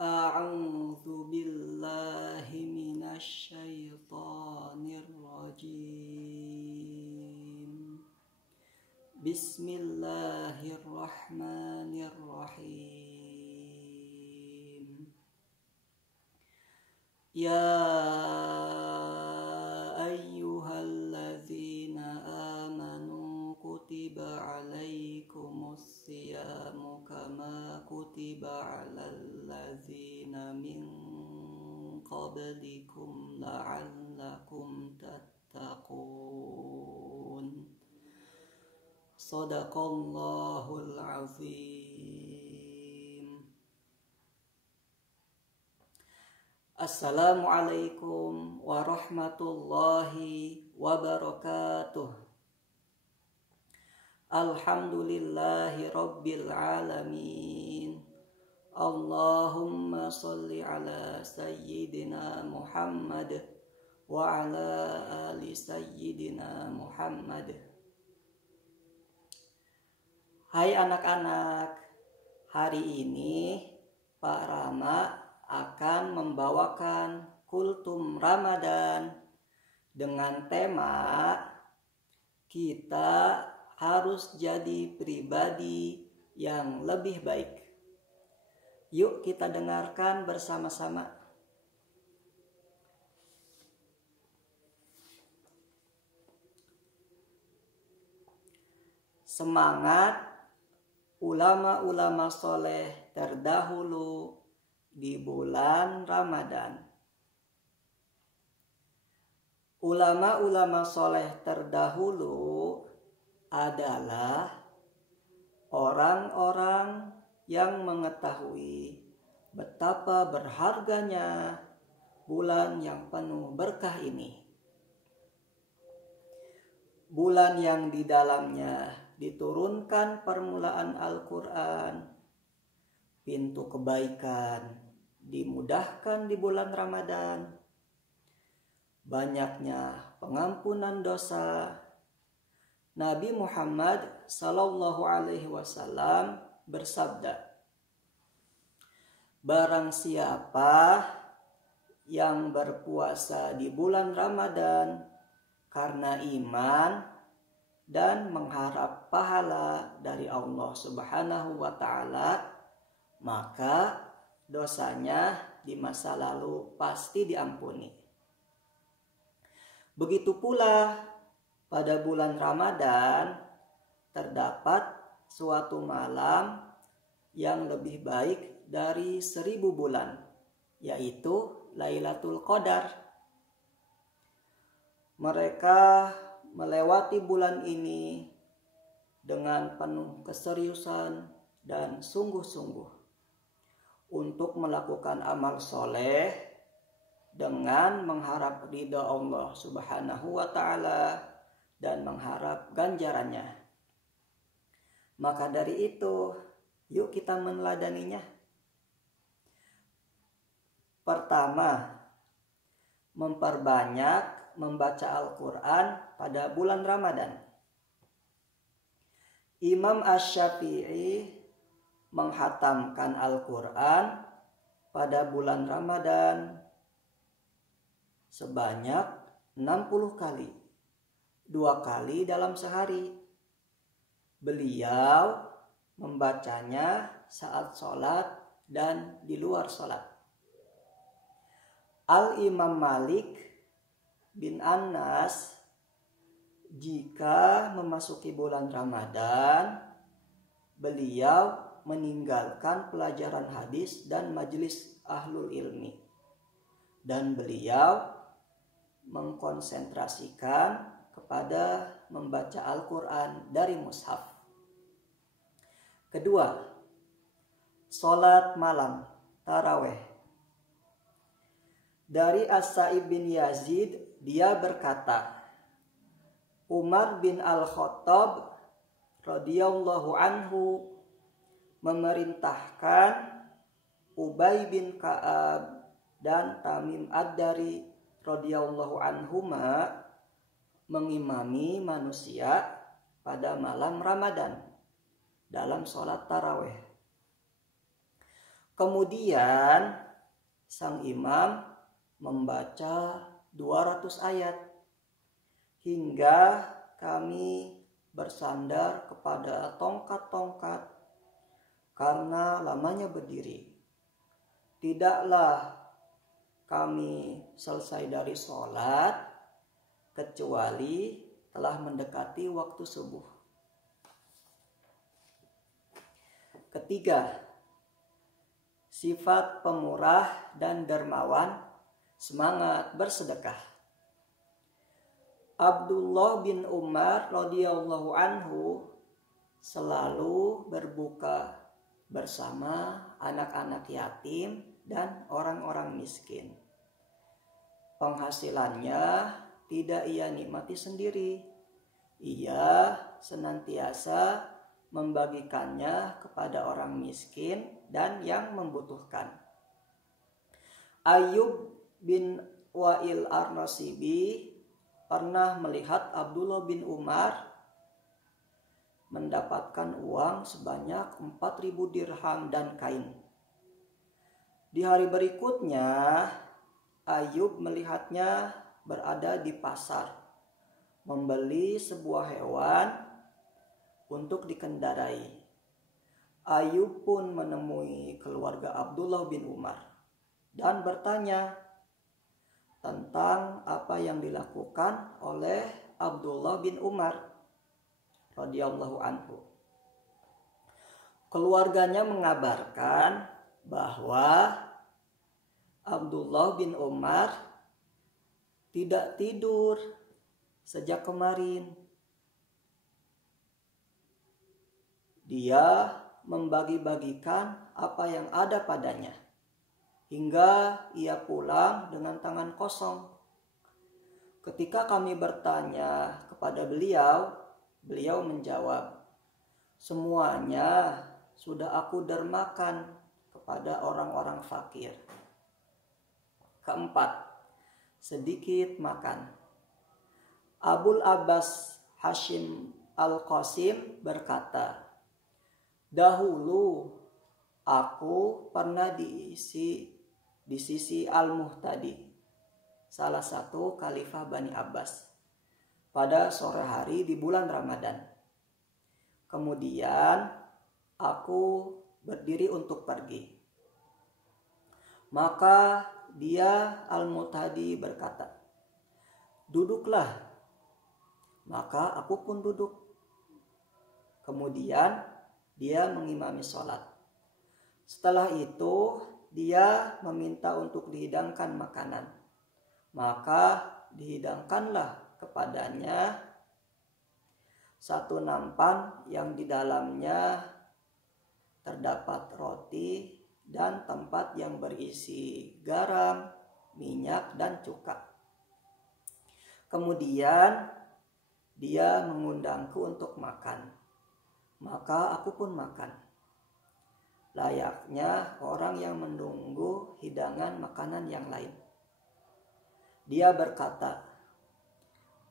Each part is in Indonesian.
A'udzu billahi minasy syaithanir rajim. Bismillahirrahmanirrahim. Ya ayyuhalladzina amanu kutiba alaikumus siyamu kama kutiba alal ladzina min qablikum la'allakum tattaqun. Shadaqallahul azim. Assalamualaikum warahmatullahi wabarakatuh. Alhamdulillahi rabbil alamin. Allahumma sholli ala sayyidina Muhammad wa ala ali sayyidina Muhammad. Hai anak-anak, hari ini Pak Rama akan membawakan kultum Ramadan dengan tema kita harus jadi pribadi yang lebih baik. Yuk kita dengarkan bersama-sama. Semangat ulama-ulama soleh terdahulu di bulan Ramadan. Ulama-ulama soleh terdahulu adalah orang-orang yang mengetahui betapa berharganya bulan yang penuh berkah ini. Bulan yang di dalamnya diturunkan permulaan Al-Quran, pintu kebaikan dimudahkan di bulan Ramadan, banyaknya pengampunan dosa. Nabi Muhammad sallallahu alaihi wasallam bersabda, barang siapa yang berpuasa di bulan Ramadan karena iman dan mengharap pahala dari Allah Subhanahu wa ta'ala, maka dosanya di masa lalu pasti diampuni. Begitu pula pada bulan Ramadan terdapat suatu malam yang lebih baik dari 1000 bulan, yaitu Lailatul Qadar. Mereka melewati bulan ini dengan penuh keseriusan dan sungguh-sungguh untuk melakukan amal soleh dengan mengharap ridha Allah Subhanahu wa ta'ala dan mengharap ganjarannya. Maka dari itu, yuk kita meneladaninya. Pertama, memperbanyak membaca Al-Quran pada bulan Ramadan. Imam Asy-Syafi'i menghatamkan Al-Quran pada bulan Ramadan sebanyak 60 kali, 2 kali dalam sehari. Beliau membacanya saat sholat dan di luar sholat. Al-Imam Malik bin Anas jika memasuki bulan Ramadan, beliau meninggalkan pelajaran hadis dan majelis ahlul ilmi, dan beliau mengkonsentrasikan kepada membaca Al-Quran dari mushaf. Kedua, sholat malam taraweh. Dari As-Sa'ib bin Yazid, dia berkata, Umar bin Al-Khattab radhiyallahu anhu memerintahkan Ubay bin Ka'ab dan Tamim Ad-Dari radhiyallahu anhuma mengimami manusia pada malam Ramadan dalam sholat taraweh. Kemudian sang imam membaca 200 ayat hingga kami bersandar kepada tongkat-tongkat karena lamanya berdiri. Tidaklah kami selesai dari sholat kecuali telah mendekati waktu subuh. Ketiga, sifat pemurah dan dermawan, semangat bersedekah. Abdullah bin Umar radhiyallahu anhu selalu berbuka bersama anak-anak yatim dan orang-orang miskin. Penghasilannya tidak ia nikmati sendiri. Ia senantiasa membagikannya kepada orang miskin dan yang membutuhkan. Ayyub bin Wa'il Ar-Nasibi pernah melihat Abdullah bin Umar mendapatkan uang sebanyak 4.000 dirham dan kain. Di hari berikutnya, Ayub melihatnya berada di pasar, membeli sebuah hewan untuk dikendarai. Ayub pun menemui keluarga Abdullah bin Umar dan bertanya tentang apa yang dilakukan oleh Abdullah bin Umar radhiyallahu anhu. Keluarganya mengabarkan bahwa Abdullah bin Umar tidak tidur sejak kemarin. Dia membagi-bagikan apa yang ada padanya hingga ia pulang dengan tangan kosong. Ketika kami bertanya kepada beliau, beliau menjawab, "Semuanya sudah aku dermakan kepada orang-orang fakir." Keempat, sedikit makan. Abul Abbas Hashim Al-Qasim berkata, "Dahulu aku pernah di sisi Al-Muhtadi, salah satu khalifah Bani Abbas, pada sore hari di bulan Ramadan. Kemudian aku berdiri untuk pergi. Maka dia Al-Muhtadi berkata, 'Duduklah.' Maka aku pun duduk. Kemudian dia mengimami sholat. Setelah itu dia meminta untuk dihidangkan makanan. Maka dihidangkanlah kepadanya satu nampan yang di dalamnya terdapat roti dan tempat yang berisi garam, minyak, dan cuka. Kemudian dia mengundangku untuk makan. Maka aku pun makan, layaknya orang yang menunggu hidangan makanan yang lain. Dia berkata,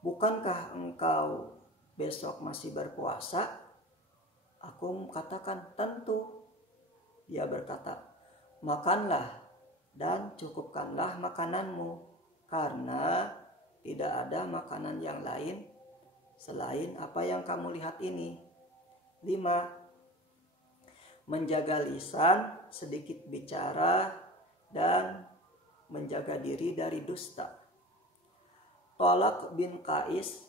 'Bukankah engkau besok masih berpuasa?' Aku katakan, 'Tentu.' Dia berkata, 'Makanlah dan cukupkanlah makananmu, karena tidak ada makanan yang lain selain apa yang kamu lihat ini.' 5. Menjaga lisan, sedikit bicara, dan menjaga diri dari dusta. Tolak bin Qais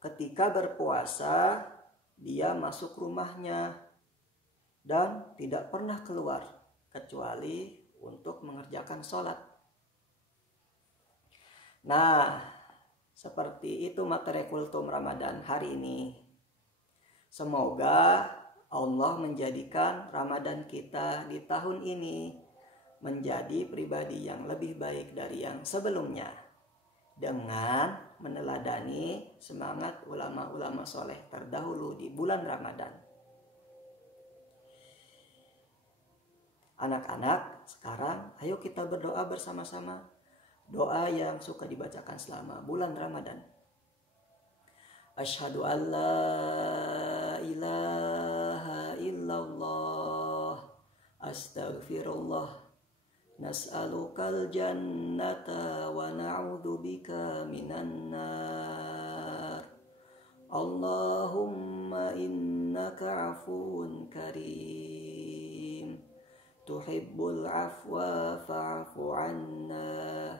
ketika berpuasa, dia masuk rumahnya dan tidak pernah keluar kecuali untuk mengerjakan sholat. Nah, seperti itu materi kultum Ramadan hari ini. Semoga Allah menjadikan Ramadan kita di tahun ini menjadi pribadi yang lebih baik dari yang sebelumnya, dengan meneladani semangat ulama-ulama soleh terdahulu di bulan Ramadan. Anak-anak, sekarang ayo kita berdoa bersama-sama. Doa yang suka dibacakan selama bulan Ramadan. Asyhadu an la ilaha illallah. nastaghfirullah, nas'alukal jannata wa na'udzu bika minan nar. Allahumma innaka afuwun karim, tuhibbul afwa fa'fu anna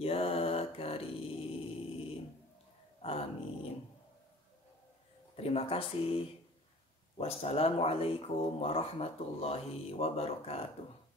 ya karim. Amin. Terima kasih. Wassalamualaikum warahmatullahi wabarakatuh.